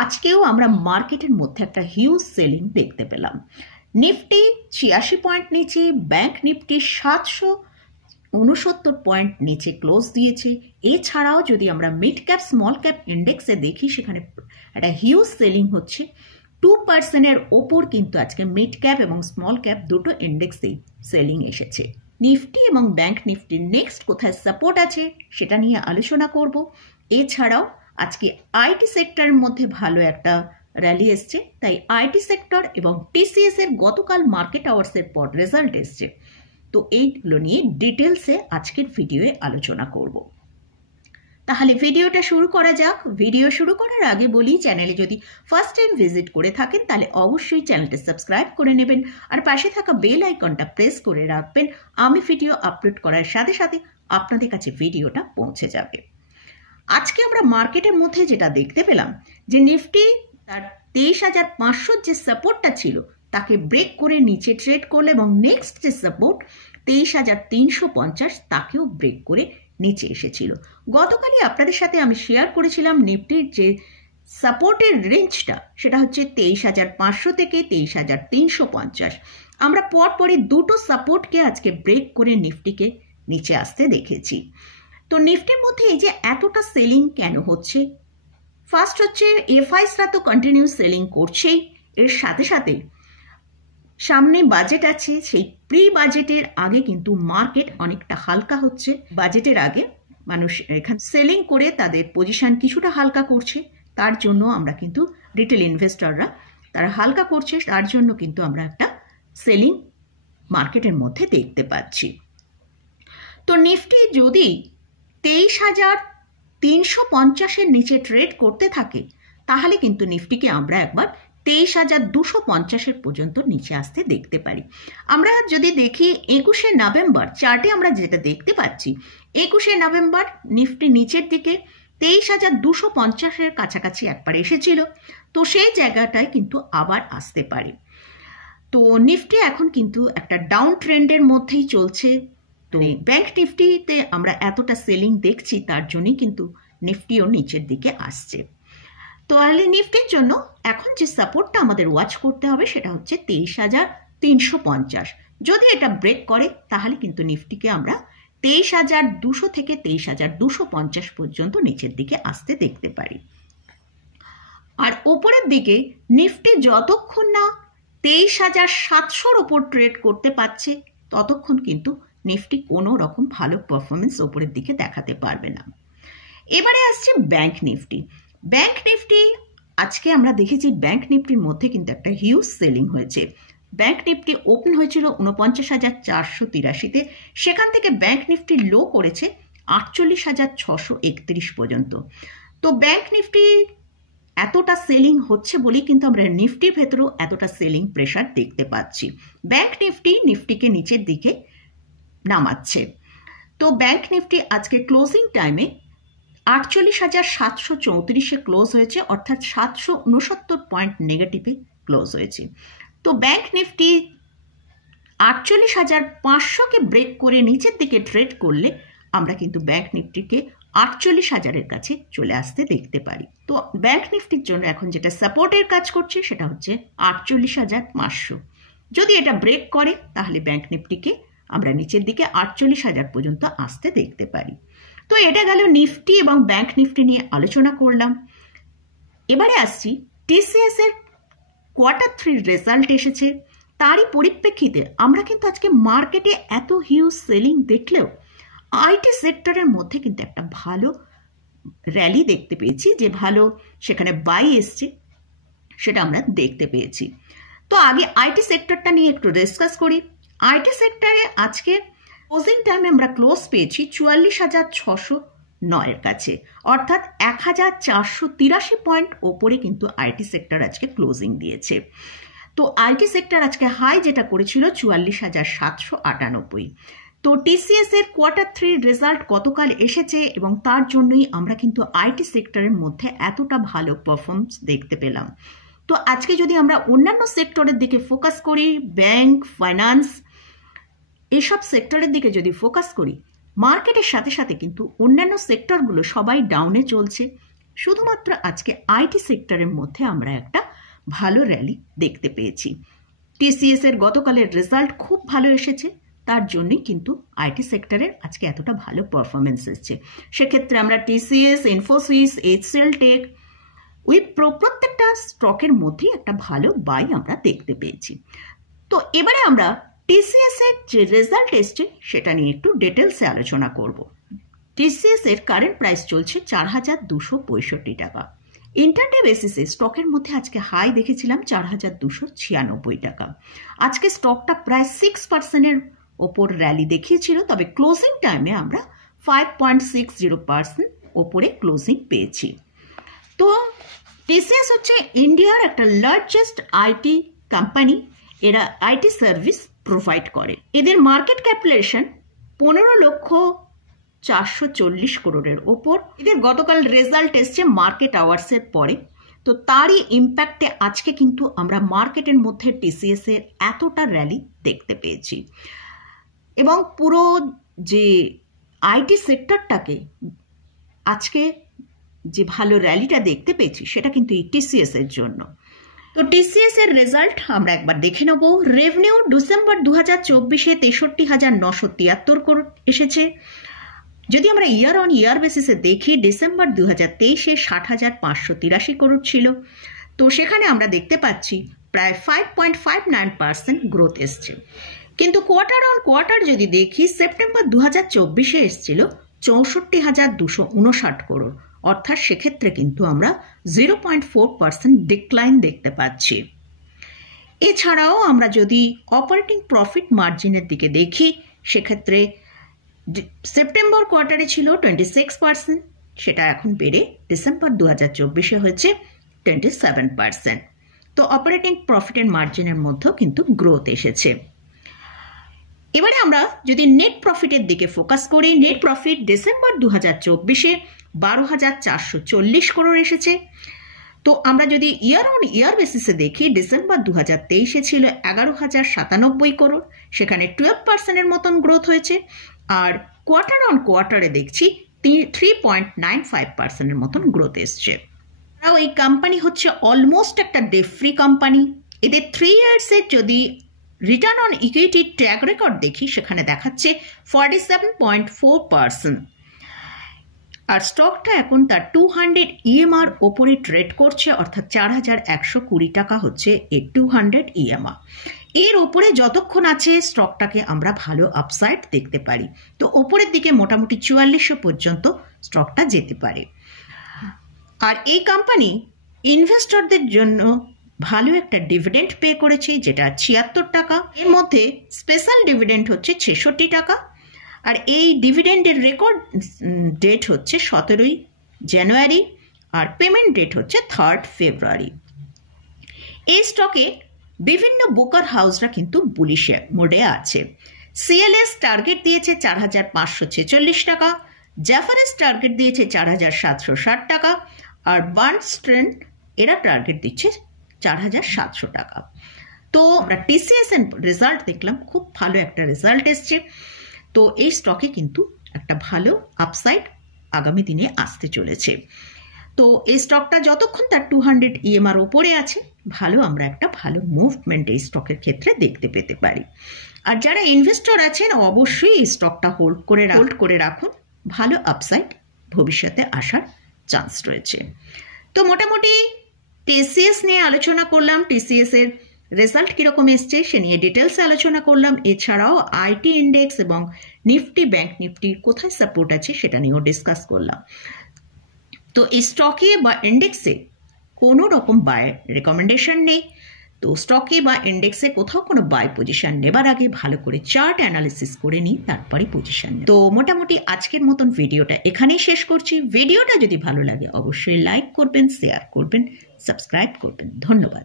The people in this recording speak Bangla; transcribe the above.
আজকেও আমরা মার্কেটের মধ্যে একটা হিউজ সেলিং দেখতে পেলাম। নিফটি 86 পয়েন্ট নিচে, ব্যাংক নিফটি 769 পয়েন্ট নিচে ক্লোজ দিয়েছে। এছাড়াও যদি আমরা মিড ক্যাপ স্মল ক্যাপ ইন্ডেক্সে দেখি, সেখানে একটা হিউজ সেলিং হচ্ছে। 2% ওপর কিন্তু আজকে মিড ক্যাপ এবং স্মল ক্যাপ দুটো ইন্ডেক্সেই সেলিং এসেছে। নিফটি এবং ব্যাংক নিফটির নেক্সট কোথায় সাপোর্ট আছে সেটা নিয়ে আলোচনা করব। এছাড়াও আজকে আইটি সেক্টরের মধ্যে ভালো একটা র্যালি এসছে, তাই আইটি সেক্টর এবং টিসিএস এর গতকাল মার্কেট আওয়ার্সের পর রেজাল্ট এসছে। তো এইগুলো নিয়ে ডিটেলসে আজকের ভিডিওয়ে আলোচনা করব। তাহলে ভিডিওটা শুরু করা যাক। ভিডিও শুরু করার আগে বলি, চ্যানেলে যদি ফার্স্ট টাইম ভিজিট করে থাকেন তাহলে অবশ্যই চ্যানেলটা সাবস্ক্রাইব করে নেবেন আর পাশে থাকা বেল আইকনটা প্রেস করে রাখবেন। আমি ভিডিও আপলোড করার সাথে সাথে আপনাদের কাছে ভিডিওটা পৌঁছে যাবে। আজকে আমরা মার্কেটের মধ্যে যেটা দেখতে পেলাম যে নিফটি তার 23,500 যে সাপোর্টটা ছিল তাকে ব্রেক করে নিচে ট্রেড করলো এবং নেক্সট যে সাপোর্ট 23,350 তাকেও ব্রেক করে নিচে এসেছিল। গতকালই আপনাদের সাথে আমি শেয়ার করেছিলাম নিফটির যে সাপোর্টের রেঞ্জটা, সেটা হচ্ছে 23,500 থেকে 23,350। আমরা পরপরই দুটো সাপোর্টকে আজকে ব্রেক করে নিফটিকে নিচে আসতে দেখেছি। তো নিফটির মধ্যে এই যে এতটা সেলিং কেন হচ্ছে? ফার্স্ট হচ্ছে এফআইসরা তো কন্টিনিউ সেলিং করছেই, এর সাথে সাথে সামনে বাজেট আছে। সেই প্রি বাজেটের আগে কিন্তু মার্কেট অনেকটা হালকা হচ্ছে। বাজেটের আগে মানুষ এখানে সেলিং করে তাদের পজিশন কিছুটা হালকা করছে, তার জন্য আমরা কিন্তু রিটেল ইনভেস্টররা তারা হালকা করছে, তার জন্য কিন্তু আমরা একটা সেলিং মার্কেটের মধ্যে দেখতে পাচ্ছি। তো নিফটি যদি 23,350-এর নিচে ট্রেড করতে থাকে তাহলে কিন্তু নিফটিকে আমরা একবার 23,250-এর পর্যন্ত নিচে আসতে দেখতে পারি। আমরা যদি দেখি 21শে নভেম্বর চার্টে আমরা যেটা দেখতে পাচ্ছি, 21শে নভেম্বর নিফটি নিচের দিকে 23,250-এর কাছাকাছি একবার এসেছিল। তো সেই জায়গাটায় কিন্তু আবার আসতে পারে। তো নিফটি এখন কিন্তু একটা ডাউন ট্রেন্ডের মধ্যেই চলছে। তো ব্যাংক নিফটিতে আমরা এতটা সেলিং দেখছি, তার জন্যই কিন্তু নিফটিও নিচের দিকে আসছে। তো তাহলে নিফটির জন্য এখন যে সাপোর্টটা আমাদের ওয়াচ করতে হবে সেটা হচ্ছে 23,350। যদি এটা ব্রেক করে তাহলে কিন্তু নিফটিকে আমরা 23,200 থেকে 23,250 পর্যন্ত নিচের দিকে আসতে দেখতে পারি। আর ওপরের দিকে নিফটি যতক্ষণ না 23,700-র ওপর ট্রেড করতে পারছে ততক্ষণ কিন্তু নিফটি কোনো রকম ভালো পারফরমেন্স ওপরের দিকে দেখাতে পারবে না। এবারে আসছে ব্যাংক নিফটি। ব্যাংক নিফটি আজকে আমরা দেখেছি ব্যাংক নিফটির মধ্যে কিন্তু একটা হিউজ সেলিং হয়েছে। ব্যাংক নিফটি ওপেন হয়েছিল 49,483-তে, সেখান থেকে ব্যাংক নিফটি লো করেছে 48,631 পর্যন্ত। তো ব্যাংক নিফটি এতটা সেলিং হচ্ছে বলেই কিন্তু আমরা নিফটির ভেতরেও এতটা সেলিং প্রেশার দেখতে পাচ্ছি। ব্যাংক নিফটিকে নিচের দিকে নামাচ্ছে। তো ব্যাংক নিফটি আজকে ক্লোজিং টাইমে 48,734-এ ক্লোজ হয়েছে, অর্থাৎ 769 পয়েন্ট নেগেটিভে ক্লোজ হয়েছে। তো ব্যাংক নিফটি 48,500-কে ব্রেক করে নিচের দিকে ট্রেড করলে আমরা কিন্তু ব্যাংক নিফটিকে 48,000-এর কাছে চলে আসতে দেখতে পারি। তো ব্যাংক নিফটির জন্য এখন যেটা সাপোর্টের কাজ করছে সেটা হচ্ছে 48,500। যদি এটা ব্রেক করে তাহলে ব্যাংক নিফটিকে আমরা নিচের দিকে 48,000 পর্যন্ত আসতে দেখতে পারি। তো এটা গেল নিফটি এবং ব্যাংক নিফটি নিয়ে আলোচনা করলাম। এবারে আসছি টিসিএস এর Q3 রেজাল্ট এসেছে, তারই পরিপ্রেক্ষিতে আমরা কিন্তু আজকে মার্কেটে এত হিউজ সেলিং দেখলেও আইটি সেক্টরের মধ্যে কিন্তু একটা ভালো র্যালি দেখতে পেয়েছি, যে ভালো সেখানে বাই এসছে সেটা আমরা দেখতে পেয়েছি। তো আগে আইটি সেক্টরটা নিয়ে একটু ডিসকাস করি। আইটি সেক্টরে আজকে ক্লোজিং টাইমে আমরা ক্লোজ পেয়েছি 44,609-এর কাছে, অর্থাৎ 1,483 পয়েন্ট ওপরে কিন্তু আইটি সেক্টর আজকে ক্লোজিং দিয়েছে। তো আইটি সেক্টর আজকে হাই যেটা করেছিল 44,798। তো টিসিএস এর Q3 রেজাল্ট গতকাল এসেছে এবং তার জন্যই আমরা কিন্তু আইটি সেক্টরের মধ্যে এতটা ভালো পারফরমেন্স দেখতে পেলাম। তো আজকে যদি আমরা অন্যান্য সেক্টরের দিকে ফোকাস করি, ব্যাংক, ফাইন্যান্স, এসব সেক্টরের দিকে যদি ফোকাস করি, মার্কেটের সাথে সাথে কিন্তু অন্যান্য সেক্টরগুলো সবাই ডাউনে চলছে। শুধুমাত্র আজকে আইটি সেক্টরের মধ্যে আমরা একটা ভালো র্যালি দেখতে পেয়েছি। টিসিএস এর গতকালের রেজাল্ট খুব ভালো এসেছে, তার জন্যই কিন্তু আইটি সেক্টরের আজকে এতটা ভালো পারফরমেন্স এসেছে। সেক্ষেত্রে আমরা TCS, Infosys, HCL tech, Wipro প্রত্যেকটা স্টকের মধ্যেই একটা ভালো বাই আমরা দেখতে পেয়েছি। তো এবারে আমরা টিসিএস এর যে রেজাল্ট এসছে সেটা নিয়ে একটু ডিটেলসে আলোচনা করব। টিসিএস এর কারেন্ট প্রাইস চলছে 4,265 টাকা। ইন্টারডে বেসিসে স্টকের মধ্যে আজকে হাই দেখেছিলাম 4,296 টাকা। আজকে স্টকটা প্রায় 6%-এর ওপর র্যালি দেখিয়েছিল, তবে ক্লোজিং টাইমে আমরা 5.60% ওপরে ক্লোজিং পেয়েছি। তো টিসিএস হচ্ছে ইন্ডিয়ার একটা লার্জেস্ট আইটি কোম্পানি। এরা আইটি সার্ভিস প্রোভাইড করে। এদের মার্কেট ক্যাপিটালাইজেশন 15,440 করোড়ের ওপর। এদের গতকাল রেজাল্ট এসছে মার্কেট আওয়ার্সের পরে, তো তারই ইম্প্যাক্টে আজকে কিন্তু আমরা মার্কেটের মধ্যে টিসিএস এর এতটা র্যালি দেখতে পেয়েছি। এবং পুরো যে আইটি সেক্টরটাকে আজকে যে ভালো র্যালিটা দেখতে পেয়েছি সেটা কিন্তু এই টিসিএস এর জন্য। তো টিসিএস এর রেজাল্ট আমরা একবার দেখে নেব। রেভিনিউ ডিসেম্বর 2024-এ 63,973 করোড় এসেছে। যদি আমরা ইয়ার অন ইয়ার বেসিসে দেখি, ডিসেম্বর 2023-এ 60,583 করোড় ছিল। তো সেখানে আমরা দেখতে পাচ্ছি প্রায় 5.59% গ্রোথ এসছে। কিন্তু কোয়ার্টার অন কোয়ার্টার যদি দেখি, সেপ্টেম্বর 2024-এ এসেছিল 64,259 করোড়, অর্থাৎ সেক্ষেত্রে কিন্তু আমরা 0.4% ডিক্লাইন দেখতে পাচ্ছি। এছাড়াও আমরা যদি অপারেটিং প্রফিট মার্জিনের দিকে দেখি, সেক্ষেত্রে সেপ্টেম্বর কোয়ার্টারে ছিল 26%, সেটা এখন বেড়ে ডিসেম্বর 2024-এ হয়েছে 27%। তো অপারেটিং প্রফিটের মার্জিনের মধ্যেও কিন্তু গ্রোথ এসেছে। এবারে আমরা যদি নেট প্রফিটের দিকে ফোকাস করি, নেট প্রফিট ডিসেম্বর 2024-এ 12,440 করোড় এসেছে। তো আমরা যদি ইয়ার অন ইয়ার বেসিসে দেখি, ডিসেম্বর 2023-এ ছিল 11,097 করোড়, সেখানে 12%-এর মতন গ্রোথ হয়েছে। আর কোয়ার্টার অন কোয়ার্টারে দেখছি 3.95%-এর মতন গ্রোথ এসছে। এই কোম্পানি হচ্ছে অলমোস্ট একটা ডেট ফ্রি কোম্পানি। এদের 3 ইয়ার্সের যদি return on equity track record দেখি, সেখানে দেখাচ্ছে 47.4%। আর স্টকটা এখন তার 200 EMR ওপরে ট্রেড করছে, অর্থাৎ 4,120 টাকা হচ্ছে এই 200 EMR। এর ওপরে যতক্ষণ আছে স্টকটাকে আমরা ভালো আপসাইড দেখতে পারি। তো ওপরের দিকে মোটামুটি 4400 পর্যন্ত স্টকটা যেতে পারে। আর এই কোম্পানি ইনভেস্টরদের জন্য ভালো একটা ডিভিডেন্ড পে করেছে, যেটা 76 টাকা। এর মধ্যে স্পেশাল ডিভিডেন্ড হচ্ছে 66 টাকা। আর এই ডিভিডেন্ডের রেকর্ড ডেট হচ্ছে 17 জানুয়ারি, আর পেমেন্ট ডেট হচ্ছে 3 ফেব্রুয়ারি। এই স্টকে বিভিন্ন ব্রোকার হাউসরা কিন্তু বুলিশ মোডে আছে। সিএলএস টার্গেট দিয়েছে 4,546 টাকা, জ্যাফারেস টার্গেট দিয়েছে 4,760 টাকা, আর বার্নস্টেন এরা টার্গেট দিচ্ছে 4,700 টাকা। তো আমরা টিসিএস এর রেজাল্ট দেখলাম, খুব ভালো একটা রেজাল্ট এসছে। তো এই স্টকে কিন্তু একটা ভালো আপসাইড আগামী দিনে আসতে চলেছে। তো এই স্টকটা যতক্ষণ তার 200 EMR ওপরে আছে, ভালো আমরা একটা ভালো মুভমেন্ট এই স্টকের ক্ষেত্রে দেখতে পেতে পারি। আর যারা ইনভেস্টর আছেন অবশ্যই এই স্টকটা হোল্ড করে রাখুন, ভালো আপসাইড ভবিষ্যতে আসার চান্স রয়েছে। তো মোটামুটি টিসিএস নিয়ে আলোচনা করলাম, টিসিএস এর রেজাল্ট কিরকম এসছে সে নিয়ে ডিটেলসে আলোচনা করলাম। এছাড়াও আইটি ইন্ডেক্স এবং নিফটি, ব্যাংক নিফটি কোথায় সাপোর্ট আছে সেটা নিয়েও ডিসকাস করলাম। তো এই স্টকে বা ইন্ডেক্সে কোনো রকম বাই রেকমেন্ডেশন নেই। তো স্টকে বা ইন্ডেক্সে কোথাও কোনো বাই পজিশন নেবার আগে ভালো করে চার্ট অ্যানালিসিস করে নিই, তারপরে পজিশন। তো মোটামুটি আজকের মতন ভিডিওটা এখানেই শেষ করছি। ভিডিওটা যদি ভালো লাগে অবশ্যই লাইক করবেন, শেয়ার করবেন, সাবস্ক্রাইব করবেন। ধন্যবাদ।